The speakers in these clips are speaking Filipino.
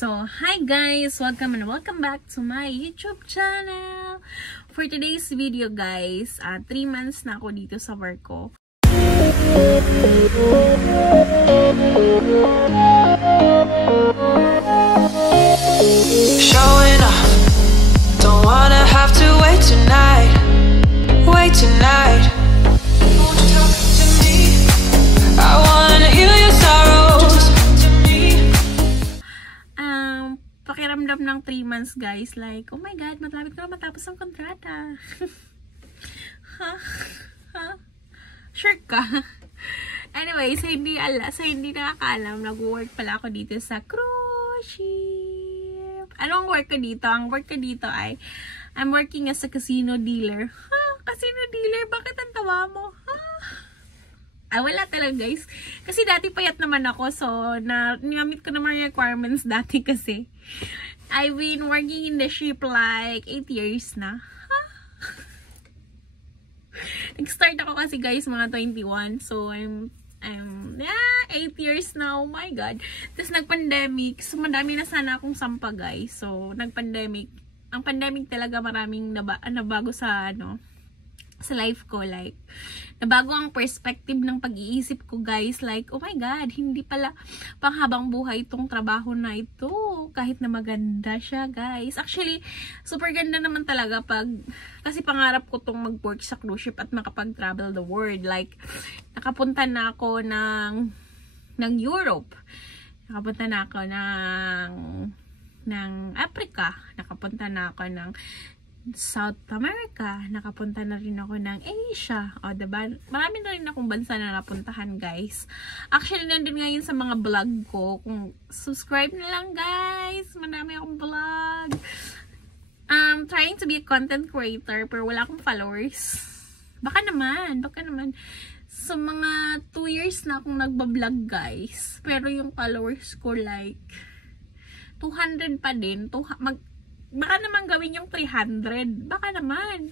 So, hi guys! Welcome and welcome back to my YouTube channel! For today's video guys, 3 months na ako dito sa work ko. Showing up, don't wanna have to wait tonight. Wait tonight. Won't you talk to me? I wanna heal your sorrows. Pakiramdam ng 3 months guys, like, oh my god, malapit ko na matapos ang kontrata. Sure ka? Anyway, sa hindi nakakaalam, nag-work pala ako dito sa cruise ship. Anong work ko dito? Ang work ko dito ay, I'm working as a casino dealer. Casino dealer? Bakit ang tawa mo? Wala talaga guys. Kasi dati payat naman ako. So, namit ko naman yung requirements dati kasi. I've been working in the ship like 8 years na. Nag-start ako kasi guys mga 21. So, I'm 8 years na. Oh my god. Tapos nag-pandemic. So, madami na sana akong sampa guys. So, nag-pandemic. Ang pandemic talaga maraming nabago sa sa life ko, like, nabago ang perspective ng pag-iisip ko, guys, like, oh my god, hindi pala panghabang buhay itong trabaho na ito, kahit na maganda siya, guys. Actually, super ganda naman talaga kasi pangarap ko itong mag-work sa cruise ship at makapag-travel the world, like, nakapunta na ako ng Europe, nakapunta na ako ng Africa, nakapunta na ako ng South America, nakapunta na rin ako ng Asia. O, diba? Marami na rin akong bansa na napuntahan, guys. Actually, nandun ngayon sa mga vlog ko. Kung subscribe na lang, guys. Marami akong vlog. Trying to be a content creator, pero wala akong followers. Baka naman. So, mga 2 years na akong nagbablog, guys. Pero yung followers ko, like, 200 pa din. Baka naman gawin yung 300. Baka naman.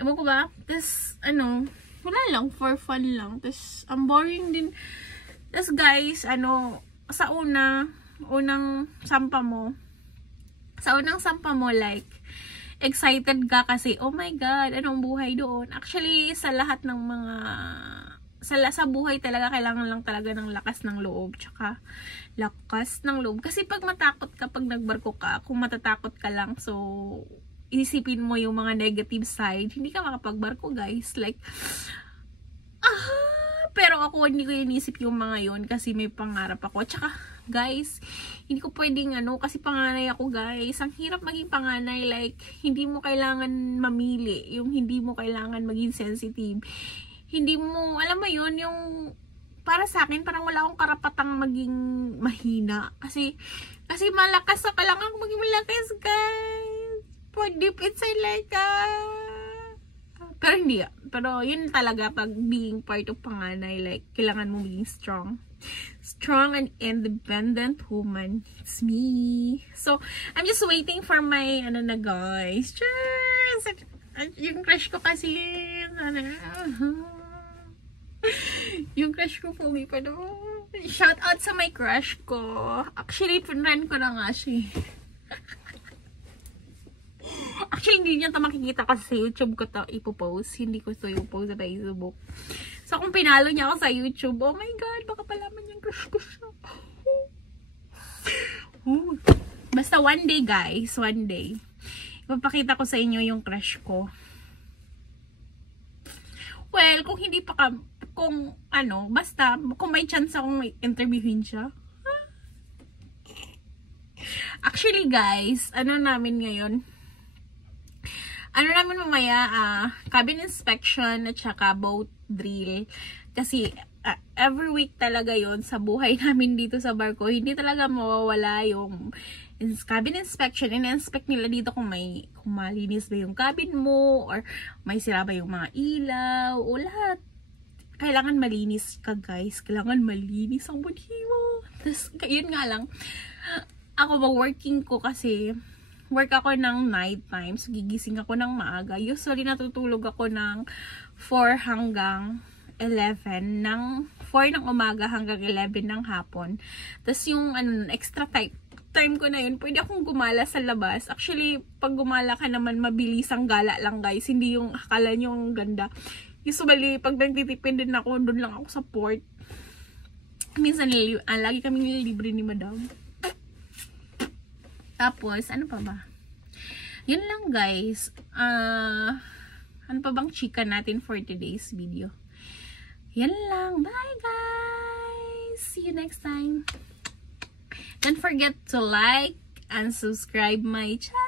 Ewan ko ba? Tapos, wala lang. For fun lang. Tapos, ang boring din. Tapos, guys, sa unang sampa mo, like, excited ka kasi, oh my god, anong buhay doon? Actually, sa lahat ng mga sa buhay talaga, kailangan lang talaga ng lakas ng loob, tsaka lakas ng loob. Kasi pag matakot ka, pag nagbarko ka, kung matatakot ka lang, so, isipin mo yung mga negative side, hindi ka makapagbarko, guys. Like, pero ako, hindi ko inisip yung mga yun, kasi may pangarap ako. Tsaka, guys, hindi ko pwedeng, kasi panganay ako, guys. Ang hirap maging panganay, like, hindi mo kailangan mamili, yung hindi mo kailangan maging sensitive. Hindi mo, alam mo yun, yung para sa akin, parang wala akong karapatang maging mahina. Kasi malakas na kailangan maging malakas, guys. For deep inside, like, pero hindi. Pero yun talaga, pag being part of panganay, like, kailangan mo maging strong. Strong and independent woman. It's me. So, I'm just waiting for my, guys. Cheers! Yung crush ko kasi, yung crush ko po, may shout out sa my crush ko. Actually, pinran ko na nga siya. Actually, hindi niya ito makikita kasi sa YouTube ko ito ipopost. Hindi ko ito ipopost sa Facebook. So, kung pinalo niya ako sa YouTube, oh my god, baka palaman yung crush ko siya. Basta one day, guys, one day, ipapakita ko sa inyo yung crush ko. Well, kung hindi pa basta, kung may chance akong interviewin siya. Actually, guys, namin ngayon? Namin mamaya, cabin inspection at saka boat drill. Kasi, every week talaga yon sa buhay namin dito sa barko. Hindi talaga mawawala yung cabin inspection. In-inspect nila dito kung malinis ba yung cabin mo, or may sira ba yung mga ilaw, o lahat. Kailangan malinis ka, guys. Kailangan malinis ang budhi mo. Tapos, yun nga lang, ako working ko kasi, work ako ng night time. So, gigising ako ng maaga. Usually, natutulog ako ng 4 hanggang 11 ng 4 ng umaga hanggang 11 ng hapon. Tapos yung extra time ko na yun, pwede akong gumala sa labas. Actually, pag gumala ka naman, mabilisang gala lang guys. Hindi yung akala nyo ang ganda. Usually, pag nagtitipid din ako, doon lang ako sa port. Minsan, lagi kaming libre ni madam. Tapos, ano pa ba? Yun lang guys. Ano pa bang chika natin for today's video? Yan lang. Bye guys! See you next time. Don't forget to like and subscribe my channel.